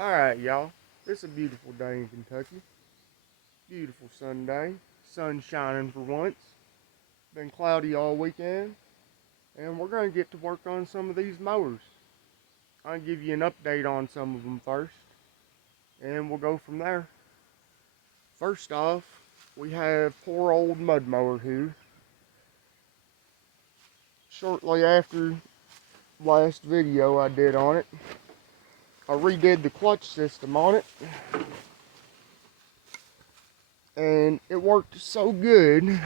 Alright, y'all. It's a beautiful day in Kentucky. Beautiful Sunday. Sun shining for once. Been cloudy all weekend. And we're going to get to work on some of these mowers. I'll give you an update on some of them first. And we'll go from there. First off, we have poor old mud mower here. Shortly after last video I did on it, I redid the clutch system on it. And it worked so good.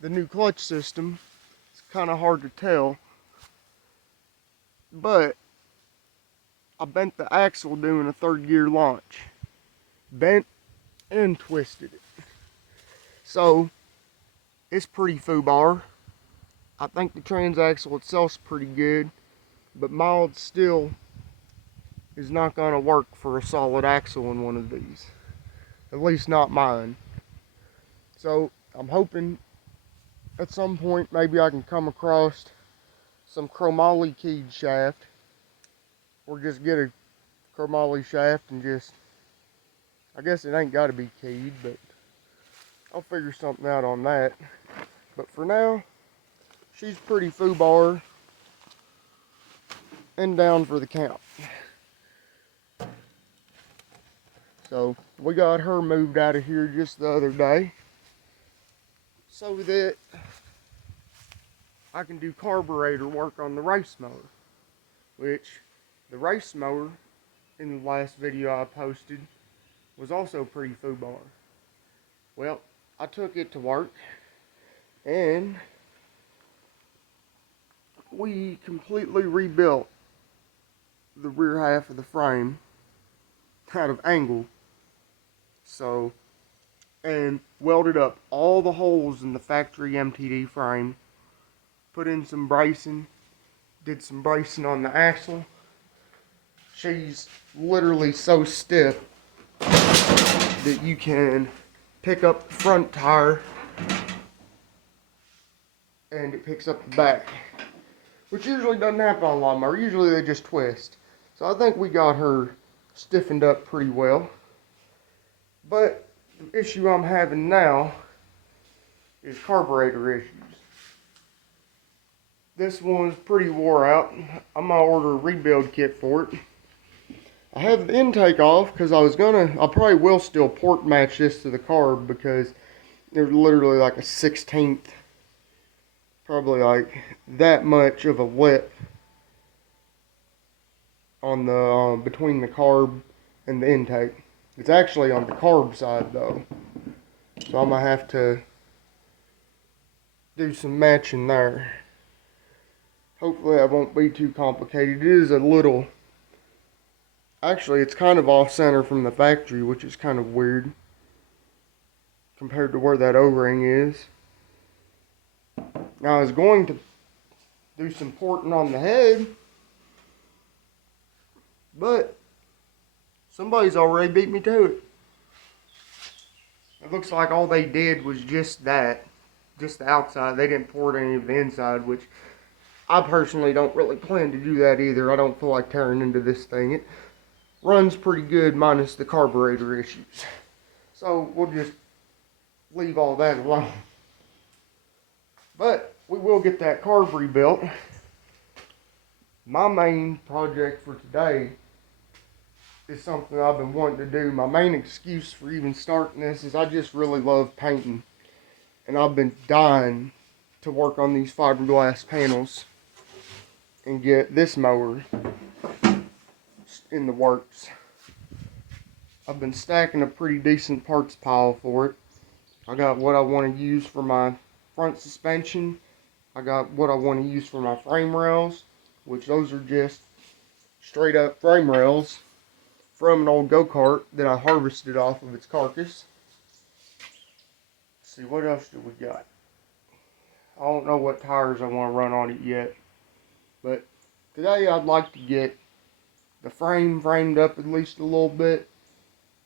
The new clutch system, it's kind of hard to tell, but I bent the axle doing a third gear launch. Bent and twisted it. So it's pretty foobar. I think the transaxle itself's pretty good, but mild steel is not going to work for a solid axle in one of these. At least not mine. So I'm hoping at some point maybe I can come across some chromoly keyed shaft, or just get a chromoly shaft and just, I guess it ain't got to be keyed, but I'll figure something out on that. But for now, she's pretty foobar and down for the count. So we got her moved out of here just the other day so that I can do carburetor work on the race mower, which the race mower in the last video I posted was also pretty foobar. Well, I took it to work and we completely rebuilt the rear half of the frame out of angle. So, and welded up all the holes in the factory MTD frame, put in some bracing, did some bracing on the axle. She's literally so stiff that you can pick up the front tire and it picks up the back, which usually doesn't happen on a lawnmower. Usually they just twist. So I think we got her stiffened up pretty well. But the issue I'm having now is carburetor issues. This one's pretty wore out. I'm gonna order a rebuild kit for it. I have the intake off because I probably will still port match this to the carb, because there's literally like a 1/16, probably like that much of a lip on the between the carb and the intake. It's actually on the carb side though, so I'm gonna have to do some matching there. Hopefully that won't be too complicated. It is a little, actually it's kind of off center from the factory, which is kind of weird compared to where that O-ring is. Now I was going to do some porting on the head, but somebody's already beat me to it. It looks like all they did was just that, just the outside. They didn't port any of the inside, which I personally don't really plan to do that either. I don't feel like tearing into this thing. It runs pretty good minus the carburetor issues. So we'll just leave all that alone. But we will get that carb rebuilt. My main project for today is something I've been wanting to do. My main excuse for even starting this is I just really love painting. And I've been dying to work on these fiberglass panels and get this mower in the works. I've been stacking a pretty decent parts pile for it. I got what I want to use for my front suspension. I got what I want to use for my frame rails, which those are just straight up frame rails from an old go-kart that I harvested off of its carcass. Let's see, what else do we got? I don't know what tires I want to run on it yet, but today I'd like to get the frame framed up at least a little bit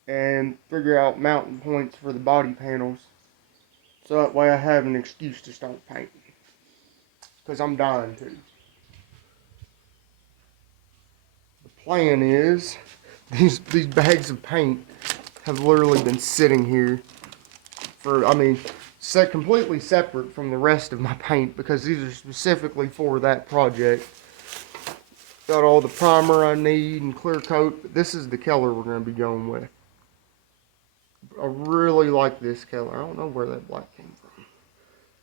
and figure out mounting points for the body panels, so that way I have an excuse to start painting, because I'm dying to. The plan is These bags of paint have literally been sitting here for, I mean, set completely separate from the rest of my paint because these are specifically for that project. Got all the primer I need and clear coat, but this is the color we're going to be going with. I really like this color. I don't know where that black came from.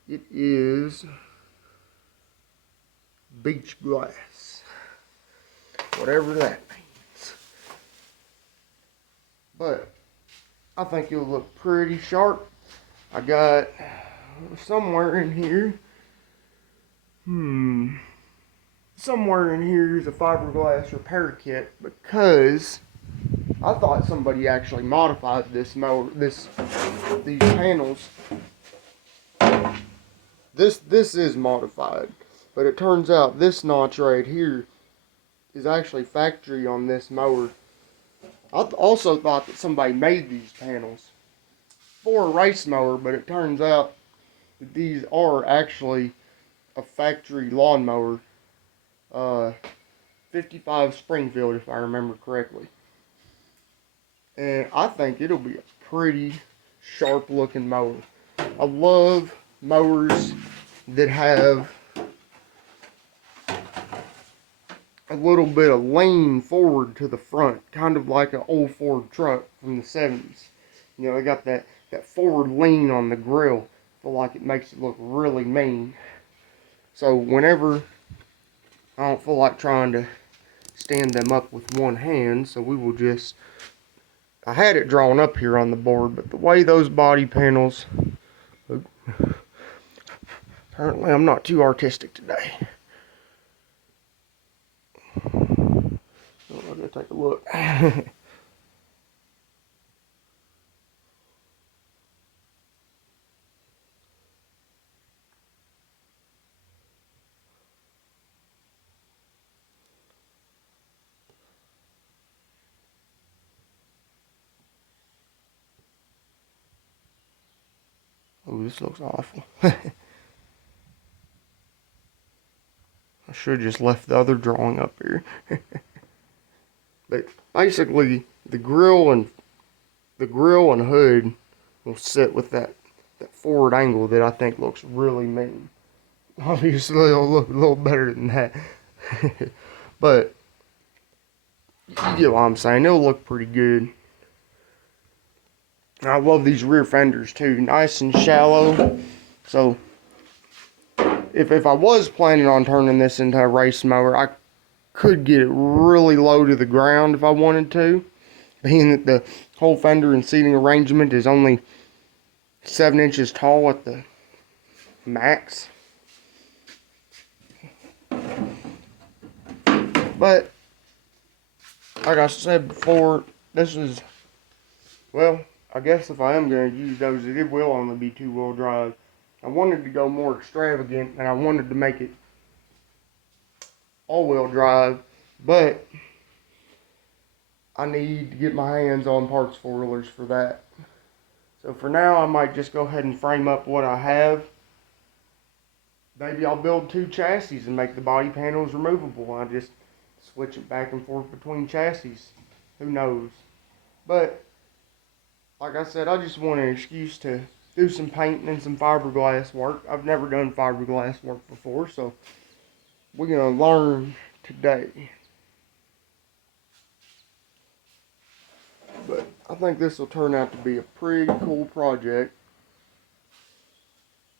It is beach glass, whatever that means. But I think it'll look pretty sharp. I got somewhere in here, somewhere in here is a fiberglass repair kit because I thought somebody actually modified this mower, these panels. This is modified, but it turns out this notch right here is actually factory on this mower. I also thought that somebody made these panels for a race mower, but it turns out that these are actually a factory lawnmower, 55 Springfield if I remember correctly. And I think it'll be a pretty sharp looking mower. I love mowers that have a little bit of lean forward to the front, kind of like an old Ford truck from the 70s. You know, they got that forward lean on the grill. I feel like it makes it look really mean. So whenever I don't feel like trying to stand them up with one hand, so we will just, I had it drawn up here on the board, but the way those body panels, apparently I'm not too artistic today. So I'm gonna take a look. Oh, this looks awful. I should have just left the other drawing up here. But basically, the grill and hood will sit with that forward angle that I think looks really mean. Obviously, it'll look a little better than that. But you get what I'm saying. It'll look pretty good. I love these rear fenders too, nice and shallow. So if I was planning on turning this into a race mower, I could get it really low to the ground if I wanted to, being that the whole fender and seating arrangement is only 7 inches tall at the max. But like I said before, this is, well, I guess if I am going to use those, it will only be 2-wheel drive. I wanted to go more extravagant, and I wanted to make it all-wheel drive, but I need to get my hands on parts spoilers for that. So for now, I might just go ahead and frame up what I have. Maybe I'll build 2 chassis and make the body panels removable. I just switch it back and forth between chassis. Who knows? But like I said, I just want an excuse to do some painting and some fiberglass work. I've never done fiberglass work before, so we're going to learn today. But I think this will turn out to be a pretty cool project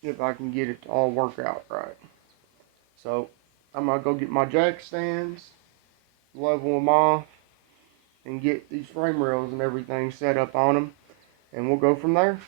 if I can get it to all work out right. So I'm going to go get my jack stands, level them off, and get these frame rails and everything set up on them. And we'll go from there.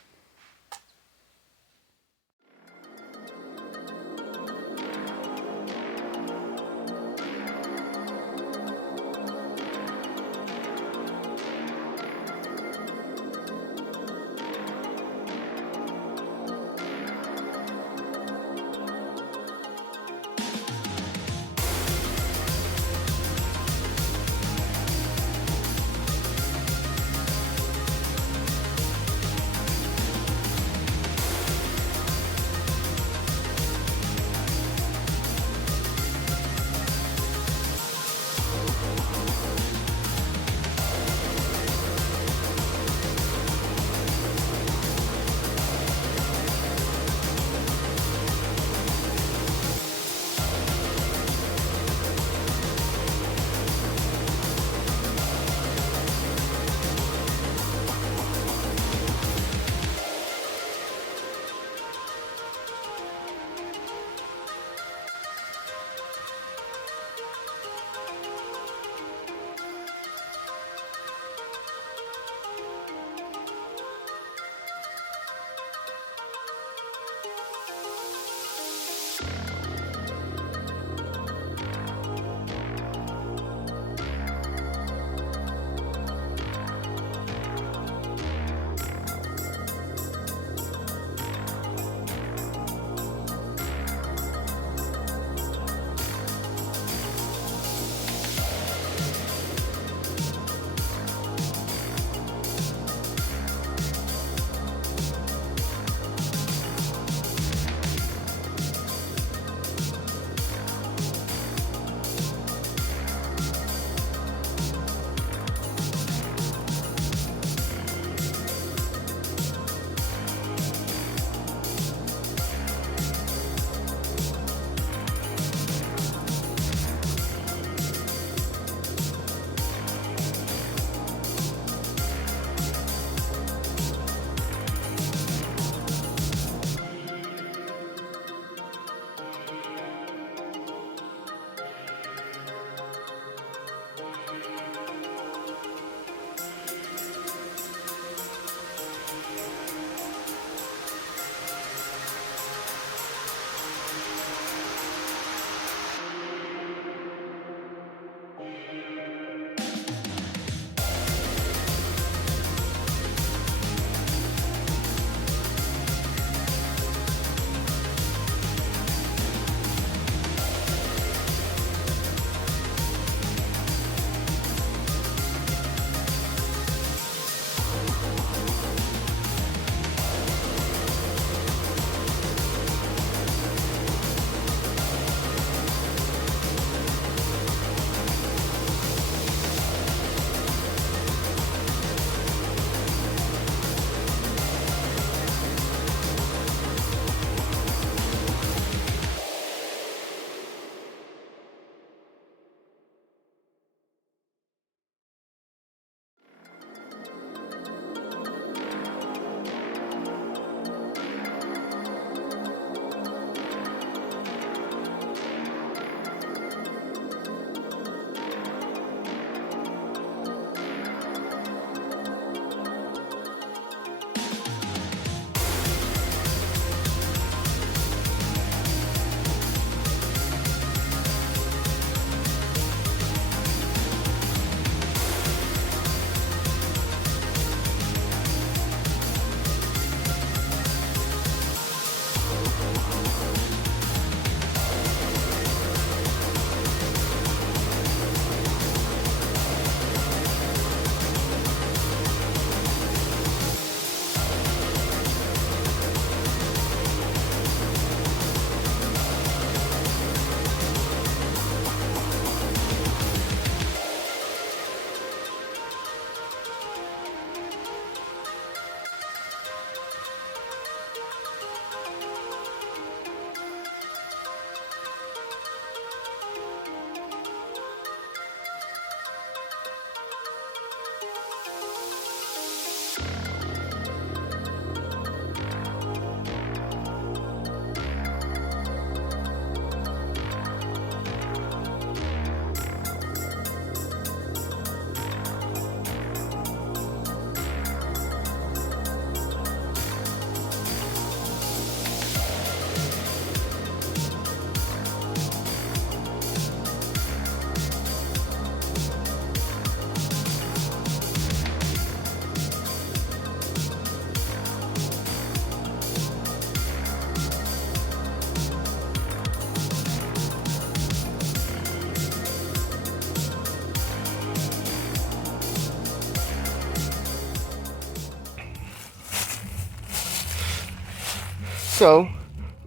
So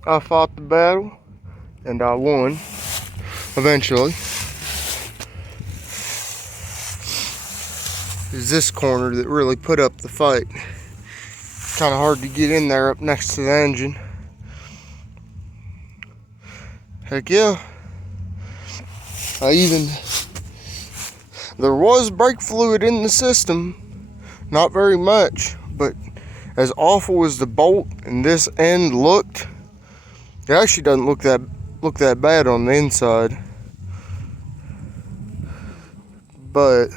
I fought the battle and I won eventually. It's this corner that really put up the fight. Kind of hard to get in there up next to the engine. Heck yeah. There was brake fluid in the system, not very much, but as awful as the bolt and this end looked, it actually doesn't look that bad on the inside. But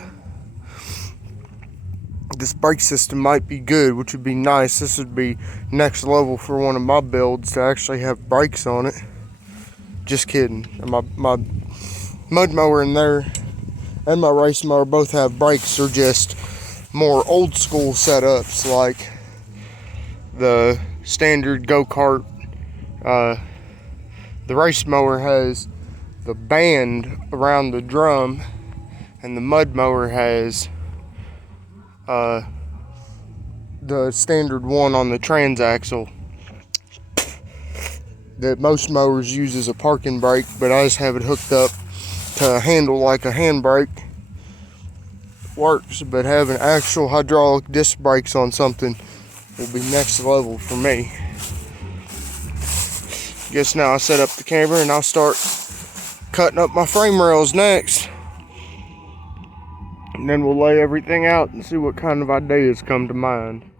this brake system might be good, which would be nice. This would be next level for one of my builds to actually have brakes on it. Just kidding. My mud mower in there and my race mower both have brakes. They're just more old school setups, like the standard go-kart. The race mower has the band around the drum, and the mud mower has the standard one on the transaxle that most mowers use as a parking brake, but I just have it hooked up to handle like a handbrake. Works, but having actual hydraulic disc brakes on something will be next level for me. Guess now I set up the camera and I'll start cutting up my frame rails next. And then we'll lay everything out and see what kind of ideas come to mind.